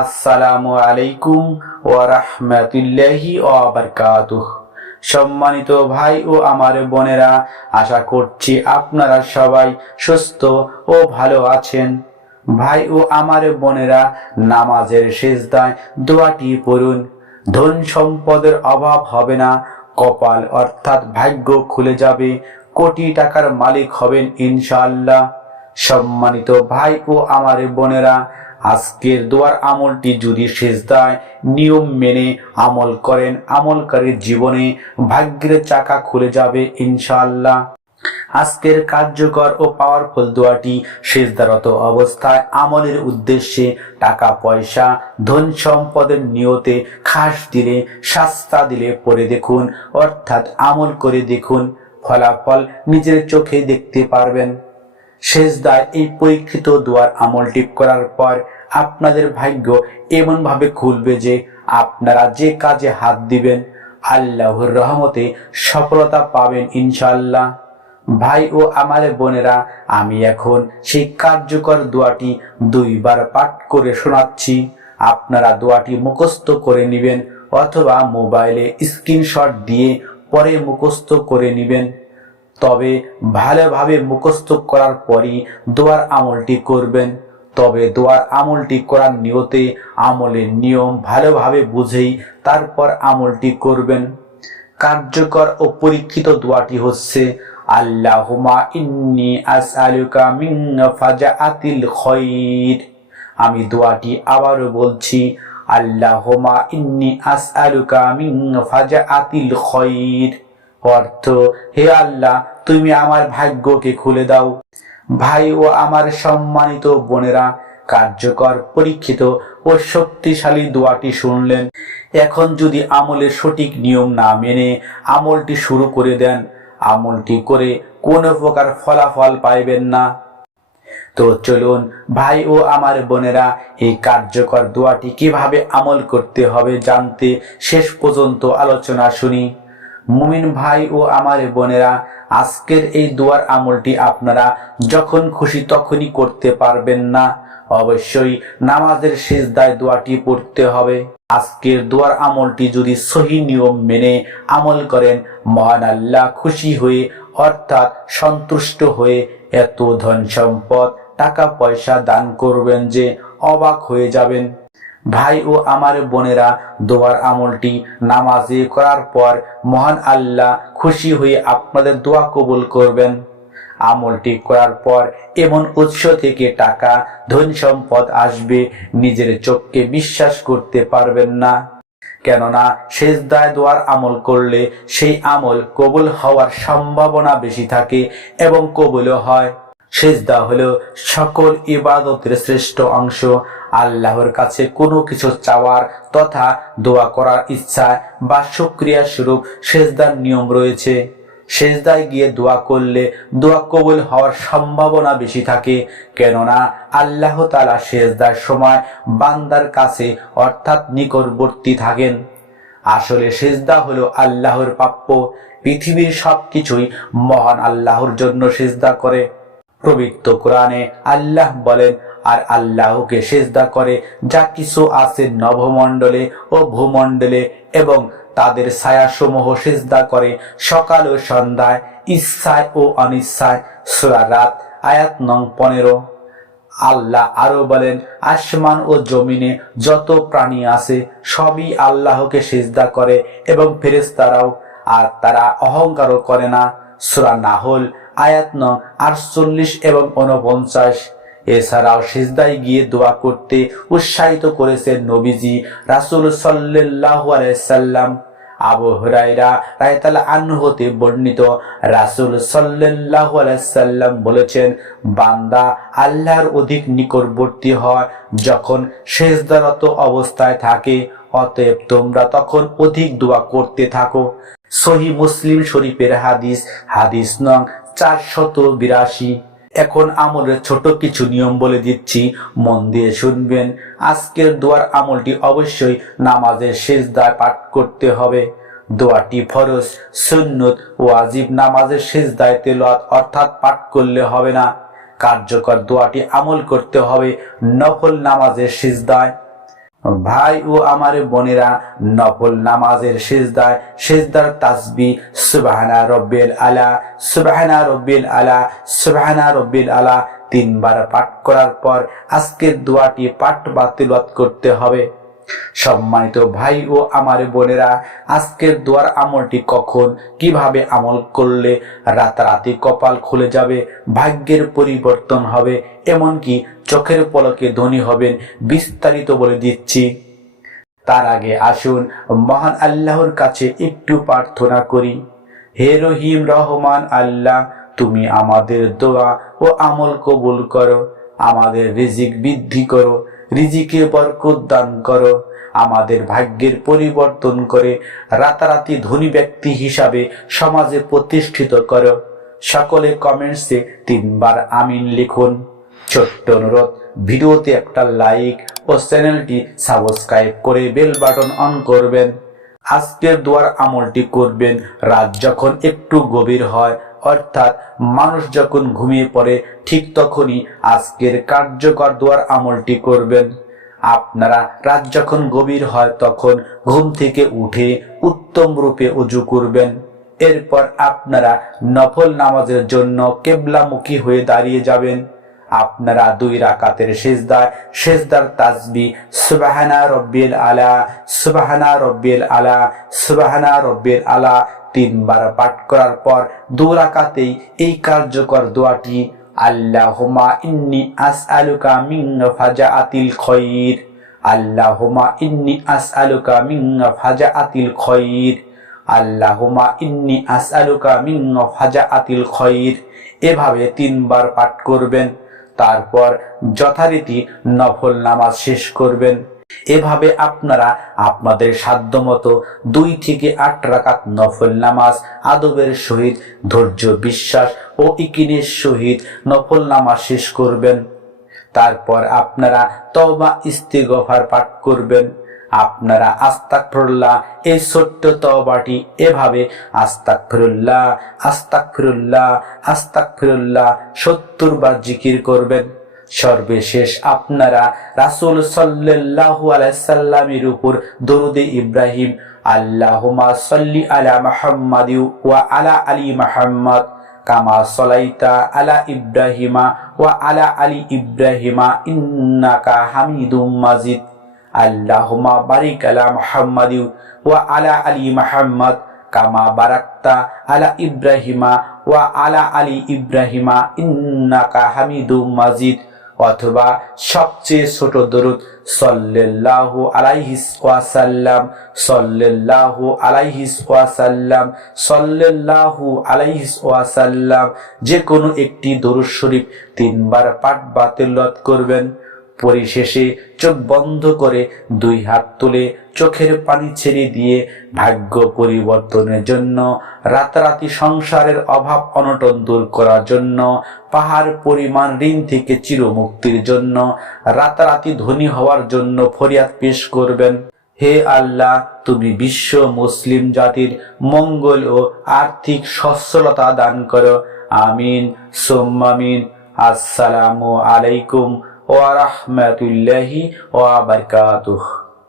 আসসালামু আলাইকুম ওয়া রাহমাতুল্লাহি ওয়া বারাকাতুহু। সম্মানিত ভাই ও আমার বোনেরা, আশা করছি আপনারা সবাই সুস্থ ও ভালো আছেন। ভাই ও আমার বোনেরা, নামাজের শেষদায় দোয়াটি পড়ুন। ধন সম্পদের অভাব হবে না, কপাল অর্থাৎ ভাগ্য খুলে যাবে কোটি টাকার মালিক হবেন ইনশাআল্লাহ। সম্মানিত ভাই ও আমার বোনেরা, আজকের দোয়ার আমলটি যদি সেজদায় নিয়ম মেনে আমল করেন, আমলকারীর জীবনে ভাগ্যের চাকা খুলে যাবে ইনশাআল্লাহ। আজকের কার্যকর ও পাওয়ারফুল দোয়াটি সেজদারত অবস্থায় আমলের উদ্দেশ্যে টাকা, পয়সা, ধন সম্পদের নিয়তে খাস দিলে, শাস্তা দিলে পরে দেখুন, অর্থাৎ আমল করে দেখুন। ফলাফল নিজের চোখে দেখতে পারবেন। শেষ শেষদায় এই পরীক্ষিত দোয়ার আমলটি করার পর আপনাদের ভাগ্য এমনভাবে খুলবে যে আপনারা যে কাজে হাত দিবেন, আল্লাহর রহমতে সফলতা পাবেন ইনশাল্লাহ ভাই ও আমার বোনেরা, আমি এখন সেই কার্যকর দোয়াটি দুইবার পাঠ করে শোনাচ্ছি। আপনারা দোয়াটি মুখস্থ করে নেবেন অথবা মোবাইলে স্ক্রিনশট দিয়ে পরে মুখস্থ করে নেবেন। তবে ভালোভাবে মুখস্থ করার পরই দোয়ার আমলটি করবেন। তবে দোয়ার আমলটি করার নিয়তে আমলের নিয়ম ভালোভাবে বুঝেই তারপর আমলটি করবেন। কার্যকর ও পরীক্ষিত দোয়াটি হচ্ছে আল্লাহুমা ইন্নি আসআলুকা মিন ফাজাআতিল খৈর। আমি দোয়াটি আবারও বলছি আল্লাহুমা ইন্নি আসআলুকা মিন ফাজাআতিল খৈর। অর্থ, হে আল্লাহ, তুমি আমার ভাগ্যকে খুলে দাও। ভাই ও আমার সম্মানিত বোনেরা, কার্যকর, পরীক্ষিত ও শক্তিশালী দোয়াটি শুনলেন। এখন যদি আমলের সঠিক নিয়ম না মেনে আমলটি শুরু করে দেন, আমলটি করে কোনো প্রকার ফলাফল পাইবেন না। তো চলুন, ভাই ও আমার বোনেরা, এই কার্যকর দোয়াটি কীভাবে আমল করতে হবে জানতে শেষ পর্যন্ত আলোচনা শুনি। মুমিন ভাই ও আমার বোনেরা, আজকের এই দোয়ার আমলটি আপনারা যখন খুশি তখনই করতে পারবেন না। অবশ্যই নামাজের শেষ দায় দোয়াটি পড়তে হবে। আজকের দোয়ার আমলটি যদি সহি নিয়ম মেনে আমল করেন, মহান আল্লাহ খুশি হয়ে, অর্থাৎ সন্তুষ্ট হয়ে এত ধন সম্পদ, টাকা পয়সা দান করবেন যে অবাক হয়ে যাবেন। ভাই ও আমার বোনেরা, দোয়ার আমলটি নামাজে করার পর মহান আল্লাহ খুশি হয়ে আপনাদের দোয়া কবুল করবেন। আমলটি করার পর এমন উৎস থেকে টাকা, ধন সম্পদ আসবে, নিজের চোখকে বিশ্বাস করতে পারবেন না। কেননা শেষদায় দোয়ার আমল করলে সেই আমল কবুল হওয়ার সম্ভাবনা বেশি থাকে এবং কবুলও হয়। সেজদা হলো সকল ইবাদতের শ্রেষ্ঠ অংশ। আল্লাহর কাছে কোনো কিছু চাওয়ার তথা দোয়া করার ইচ্ছা বা সুক্রিয়া স্বরূপ সেজদার নিয়ম রয়েছে। সেজদায় গিয়ে দোয়া করলে দোয়া কবুল হওয়ার সম্ভাবনা বেশি থাকে, কেননা আল্লাহ তালা সেজদার সময় বান্দার কাছে অর্থাৎ নিকটবর্তী থাকেন। আসলে সেজদা হলো আল্লাহর প্রাপ্য, পৃথিবীর সবকিছুই মহান আল্লাহর জন্য সেজদা করে। পবিত্র কোরআনে আল্লাহ বলেন আর আল্লাহকে সেজদা করে, যা কিছু আছে নভমণ্ডলে ও ভূমণ্ডলে এবং তাদের ছায়াসমূহ সেজদা করে সকাল ও সন্ধ্যায়, ইচ্ছায় ও অনিচ্ছায়। সুরা রাত, আয়াত নং পনেরো। আল্লাহ আরও বলেন, আসমান ও জমিনে যত প্রাণী আছে, সবই আল্লাহকে সেজদা করে এবং ফেরেস্তারাও আর তারা অহংকারও করে না। সুরা নাহল, আয়াত নং আটচল্লিশ এবং উনপঞ্চাশ। এছাড়াও সিজদায় গিয়ে দোয়া করতে উৎসাহিত করেছেন নবীজি রাসুল আলাইসাল্লাম আবু হুরাইরা রায়তালা আন হতে বর্ণিত রাসুল সাল্লাহ আলাইসাল্লাম বলেছেন, বান্দা আল্লাহর অধিক নিকটবর্তী হয় যখন শেষদারত অবস্থায় থাকে, অতএব তোমরা তখন অধিক দোয়া করতে থাকো। সহি মুসলিম শরীফের হাদিস হাদিস নং চারশত বিরাশি। এখন আমলের ছোট কিছু নিয়ম বলে দিচ্ছি, মন দিয়ে শুনবেন। আজকের দোয়ার আমলটি অবশ্যই নামাজের শেষ দায় পাঠ করতে হবে। দোয়াটি ফরজ, সুন্নত ও আজিব নামাজের শেষ দায় অর্থাৎ পাঠ করলে হবে না। কার্যকর দোয়াটি আমল করতে হবে নফল নামাজের সিজদায়। ভাই ও আমার বোনেরা, নফল নামাজের সেজদায়, সেজদার তাসবি, সুবহানা রব্বিল আলা, সুবহানা রব্বিল আলা, সুবহানা রব্বিল আলা, তিনবার পাঠ করার পর আজকের দোয়াটি পাঠ বা তিলাওয়াত করতে হবে। সম্মানিত ভাই ও আমার বোনেরা, আজকের দোয়ার আমলটি কখন, কীভাবে আমল করলে রাতারাতি কপাল খুলে যাবে, ভাগ্যের পরিবর্তন হবে, এমনকি চোখের পলকে ধনী হবেন, বিস্তারিত বলে দিচ্ছি। তার আগে আসুন, মহান আল্লাহর কাছে একটু প্রার্থনা করি। হে রহিম রহমান আল্লাহ, তুমি আমাদের দোয়া ও আমল কবুল করো, আমাদের রিজিক বৃদ্ধি করো, রিজিকে বরকত দান করো, আমাদের ভাগ্যের পরিবর্তন করে রাতারাতি ধনী ব্যক্তি হিসাবে সমাজে প্রতিষ্ঠিত করো। সকলে কমেন্টসে তিনবার আমিন লিখুন। ছোট্ট অনুরোধ, ভিডিওতে একটা লাইক ও চ্যানেলটি সাবস্ক্রাইব করে বেল বাটন অন করবেন। আজকের দোয়ার আমলটি করবেন, রাত যখন একটু গভীর হয়, অর্থাৎ মানুষ যখন ঘুমিয়ে পড়ে, ঠিক তখনই আজকের কার্যকর দোয়ার আমলটি করবেন। আপনারা রাত যখন গভীর হয়, তখন ঘুম থেকে উঠে উত্তম রূপে উজু করবেন। এরপর আপনারা নফল নামাজের জন্য কেবলামুখী হয়ে দাঁড়িয়ে যাবেন। আপনারা দুই রাকাতের সেজদায়, সেজদার তাজবি সুবাহানা রব্বিল আলা, সুবাহানা রব্বিল আলা, সুবাহানা রব্বিল আলা তিনবার পাঠ করার পর দু রাকাতেই এই কার্যকর দোয়াটি আল্লাহুমা ইন্নি আসআলুকা মিন ফাজাআতিল খৈর আল্লাহুমা ইন্নি আসআলুকা মিন ফাজাআতিল খৈর আল্লাহুমা ইন্নি আসআলুকা মিন ফাজাআতিল খৈর। এভাবে তিনবার পাঠ করবেন। তারপর যথারীতি নফল নামাজ শেষ করবেন। এভাবে আপনারা আপনাদের সাধ্যমতো দুই থেকে আট রাকাত নফল নামাজ, আদবের সহিত, ধৈর্য বিশ্বাস ও ইকিনের সহিত নফল নামাজ শেষ করবেন। তারপর আপনারা তওবা ইস্তিগফার পাঠ করবেন। আপনারা আস্তাক ফিরুল্লাহ এই ছোট্ট তবাটি এভাবে আস্তাক ফিরুল্লাহ আস্তাক ফিরুল্লাহ আস্তাক ফিরুল্লাহ সত্তর বার জিকির করবেন। সর্বশেষ আপনারা রাসুল সাল্লাল্লাহু আলাইসাল্লামের উপর দরুদে ইব্রাহিম আল্লাহুমা সাল্লি আলা মাহাম্মাদ ওয়া আলা আলী মাহাম্মদ, কামা সলাইতা আলা ইব্রাহিমা ওয়া আলা আলী ইব্রাহিমা, ইন্নাকা হামিদুম মাজিদ। আল্লাহুমা বারিক আলা মুহাম্মাদ ওয়া আলা আলী মুহাম্মদ কামা বারাকতা আলা ইব্রাহিমা ওয়া আলা আলী ইব্রাহিমা ইন্নাকা মাজিদ। অথবা সবচেয়ে ছোট দরুদ, সল্লাল্লাহু আলাইহিস ওয়াসাল্লাম, সল্লাল্লাহু আলাইহিস ওয়াসাল্লাম, সল্লাল্লাহু আলাইহিস যে কোনো একটি দরুদ শরীফ তিনবার পাঠ বা তেলাওয়াত করবেন। পরিশেষে চোখ বন্ধ করে দুই হাত তুলে চোখের পানি ছেড়ে দিয়ে ভাগ্য পরিবর্তনের জন্য, রাতারাতি সংসারের অভাব অনটন দূর করার জন্য, পাহাড় পরিমাণ ঋণ থেকে চিরমুক্তির জন্য, রাতারাতি ধনী হওয়ার জন্য ফরিয়াদ পেশ করবেন। হে আল্লাহ, তুমি বিশ্ব মুসলিম জাতির মঙ্গল ও আর্থিক সচ্ছলতা দান করো। আমিন, সোম্মামিন। আসসালামু আলাইকুম ওয়া রাহমাতুল্লাহি ওয়া বারাকাতুহু